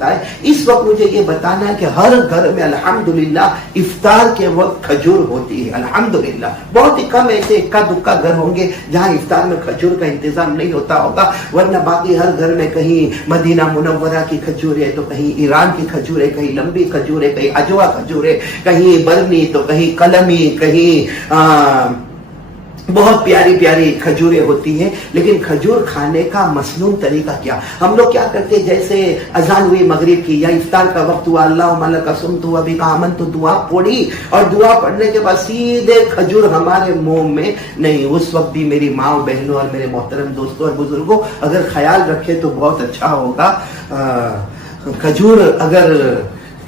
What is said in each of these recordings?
اس وقت مجھے یہ بتانا ہے کہ ہر گھر میں الحمدللہ افطار کے وقت کھجور ہوتی ہے. الحمدللہ بہت ہی کم ایسے اکا دکا گھر ہوں گے جہاں افطار میں کھجور کا انتظام نہیں ہوتا ہوگا، ورنہ باقی ہر گھر میں کہیں مدینہ منورہ کی کھجور ہے تو کہیں ایران کی کھجور ہے، کہیں لمبی کھجور ہے، کہیں اجوا کھجور ہے، کہیں برنی تو کہیں قلمی، کہیں بہت پیاری پیاری کھجوریں ہوتی ہیں. لیکن کھجور کھانے کا مسنون طریقہ کیا؟ ہم لوگ کیا کرتے ہیں، جیسے اذان ہوئی مغرب کی یا افطار کا وقت ہوا، اللہم لک صمت و بک آمنت، دعا پڑھی اور دعا پڑھنے کے بعد سیدھے کھجور ہمارے منہ میں نہیں. اس وقت بھی میری ماں و بہنوں اور میرے محترم دوستوں اور بزرگوں اگر خیال رکھے تو بہت اچھا ہوگا. کھجور اگر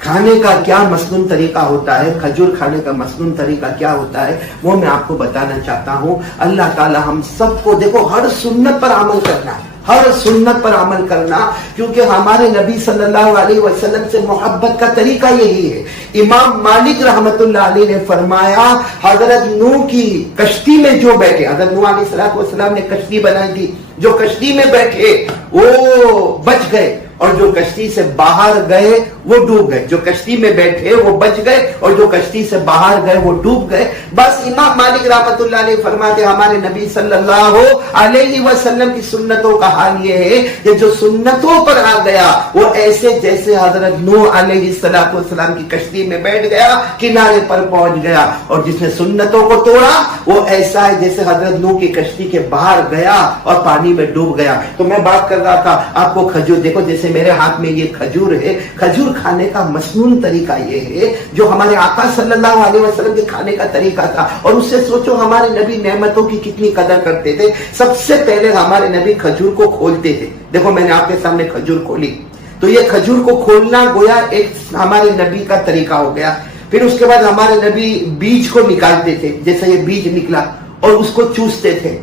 کھانے کا کیا مسنون طریقہ ہوتا ہے، کھجور کھانے کا مسنون طریقہ کیا ہوتا ہے، وہ میں آپ کو بتانا چاہتا ہوں. اللہ تعالی ہم سب کو دیکھو ہر سنت پر عمل کرنا ہے، ہر سنت پر عمل کرنا، کیونکہ ہمارے نبی صلی اللہ علیہ وسلم سے محبت کا طریقہ یہی ہے. امام مالک رحمت اللہ علیہ نے فرمایا حضرت نوح کی کشتی میں جو بیٹھے، حضرت نوح علیہ السلام نے کشتی بنائی تھی، جو کشتی میں بیٹھے وہ بچ گئے اور جو کشتی سے باہر گئے وہ ڈوب گئے. جو کشتی میں بیٹھے وہ بچ گئے اور جو کشتی سے باہر گئے وہ ڈوب گئے. بس امام مالک رحمت اللہ علیہ فرماتے ہمارے نبی صلی اللہ علیہ وسلم کی سنتوں کا حال یہ ہے کہ جو سنتوں پر آ گیا وہ ایسے جیسے حضرت نوح علیہ السلام کی کشتی میں بیٹھ گیا، کنارے پر پہنچ گیا، اور جس نے سنتوں کو توڑا وہ ایسا ہے جیسے حضرت نوح کی کشتی کے باہر گیا اور پانی میں ڈوب گیا. تو میں بات کر رہا تھا آپ کو کھجور، دیکھو جیسے میرے ہاتھ میں یہ کھجور ہے، کھجور کھانے کا مسنون طریقہ یہ ہے جو ہمارے آقا صلی اللہ علیہ وسلم کے کھانے کا طریقہ تھا. اور اس سے سوچو ہمارے نبی نعمتوں کی کتنی قدر کرتے تھے. سب سے پہلے ہمارے نبی کھجور کو کھولتے تھے. دیکھو میں نے آپ کے سامنے کھجور کھولی تو یہ کھجور کو کھولنا گویا ایک ہمارے نبی کا طریقہ ہو گیا. پھر اس کے بعد ہمارے نبی بیج کو نکالتے تھے، جیسے یہ بیج نکلا اور اس کو چوستے تھے.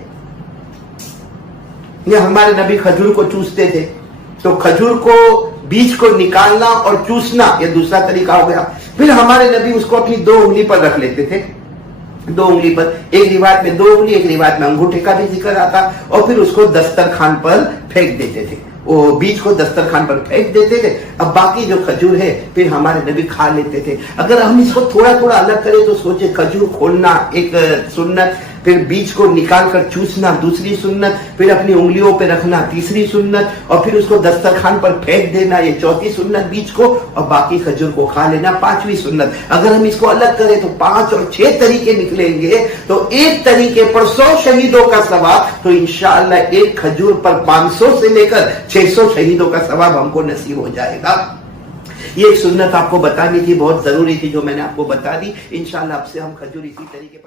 یہ ہمارے نبی کھجور کو چوستے تھے. تو کھجور کو بیج کو نکالنا اور چوسنا یہ دوسرا طریقہ ہو گیا. پھر ہمارے نبی اس کو اپنی 2 انگلی پر رکھ لیتے تھے، 2 انگلی پر، ایک روایت میں 2 انگلی، ایک روایت میں انگوٹھے کا بھی ذکر آتا، اور پھر اس کو دسترخوان پر پھینک دیتے تھے. وہ بیج کو دسترخوان پر پھینک دیتے تھے. اب باقی جو کھجور ہے پھر ہمارے نبی کھا لیتے تھے. اگر ہم اس کو تھوڑا تھوڑا الگ کریں تو سوچے کھجور کھولنا ایک سنت، پھر بیج کو نکال کر چوسنا دوسری سنت، پھر اپنی انگلیوں پہ رکھنا تیسری سنت، اور پھر اس کو دسترخوان پر پھینک دینا یہ چوتھی سنت بیج کو، اور باقی کھجور کو کھا لینا پانچویں سنت. اگر ہم اس کو الگ کریں تو 5 اور 6 طریقے نکلیں گے. تو ایک طریقے پر 100 شہیدوں کا ثواب، تو انشاءاللہ ایک کھجور پر 500 سے لے کر 600 شہیدوں کا ثواب ہم کو نصیب ہو جائے گا. یہ ایک سنت آپ کو بتانی تھی، بہت ضروری تھی جو میں نے آپ کو بتا دی. انشاءاللہ اب سے ہم کھجور اسی طریقے پر